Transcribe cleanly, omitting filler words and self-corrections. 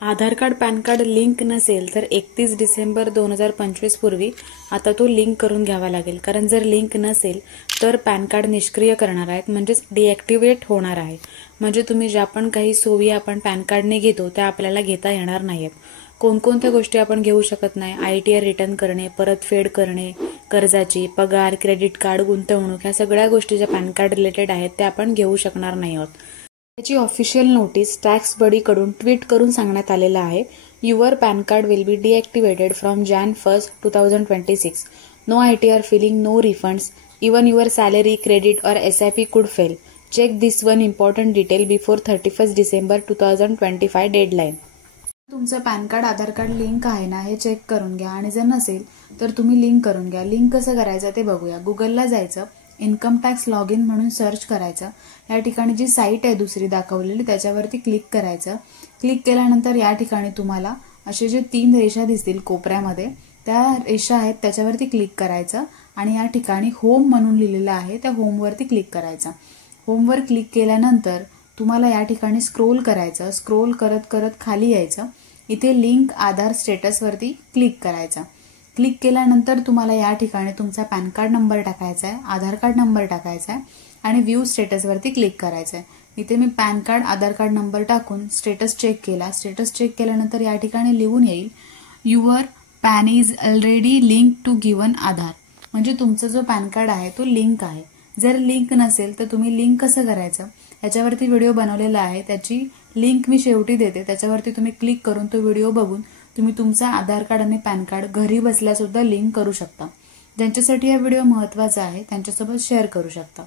आधार card pan card link नसेल तर 31 December 2025 पूर्वी आता तो लिंक करून घ्यावा लागेल, कारण जर लिंक नसेल तर पॅन कार्ड निष्क्रिय करणार आहेत, म्हणजेच डिॲक्टिवेट होणार आहे. म्हणजे तुम्ही ज्या पण काही सोयी आपण पॅन कार्डने घेतो त्या आपल्याला घेता येणार नाहीत. कोणकोणत्या गोष्टी आपण घेऊ शकत नाही, ITR रिटर्न करणे, परतफेड करणे कर्जाची, पगार, क्रेडिट कार्ड, गुंतवणूक, ह्या सगळ्या गोष्टी ज्या पॅन कार्ड रिलेटेड आहेत त्या आपण घेऊ शकणार नाही आहोत. त्याची ऑफिशियल नोटीस टॅक्स बडीकडून ट्विट करून सांगण्यात आलेलं आहे. Your PAN card will be deactivated from Jan 1, 2026. No ITR filing, no refunds. Even your salary, credit और SIP could fail. Check this one important detail before 31 December 2025 deadline. तुमचं PAN card Aadhaar card link आहे ना हे check करून घ्या, आणि जर नसेल तर तुम्ही लिंक करून घ्या. लिंक कसं करायचं ते बघूया. गुगलला जायचं, इन्कम टॅक्स लॉग इन म्हणून सर्च करायचं. या ठिकाणी जी साईट आहे दुसरी दाखवलेली त्याच्यावरती क्लिक करायचं. क्लिक केल्यानंतर या ठिकाणी तुम्हाला असे जे 3 रेषा दिसतील कोपऱ्यामध्ये, त्या रेषा आहेत त्याच्यावरती क्लिक करायचं आणि या ठिकाणी होम म्हणून लिहिलेलं आहे त्या होमवरती क्लिक करायचं. होमवर क्लिक केल्यानंतर तुम्हाला या ठिकाणी स्क्रोल करायचं. स्क्रोल करत करत खाली यायचं. इथे लिंक आधार स्टेटसवरती क्लिक करायचं. क्लिक केल्यानंतर तुम्हाला या ठिकाणी तुमचा पॅन कार्ड नंबर टाकायचा आहे, आधार कार्ड नंबर टाकायचा आहे आणि व्ह्यू स्टेटसवरती क्लिक करायचं आहे. इथे मी PAN card Aadhaar card number टाकून स्टेटस चेक केला. स्टेटस चेक केल्यानंतर या ठिकाणी लिहून येईल your PAN is already link to given Aadhaar. म्हणजे तुमचा जो पॅन कार्ड आहे तो लिंक आहे. जर लिंक नसेल तर तुम्ही लिंक कसं करायचं याच्यावरती व्हिडिओ बनवलेला आहे, त्याची लिंक मी शेवटी देते. त्याच्यावरती तुम्ही क्लिक करून तो व्हिडिओ बघून तुम्ही तुमचा आधार कार्ड आणि पॅन कार्ड घरी बसल्या सुद्धा लिंक करू शकता. ज्यांच्यासाठी हा व्हिडिओ महत्त्वाचा आहे त्यांच्यासोबत शेअर करू शकता.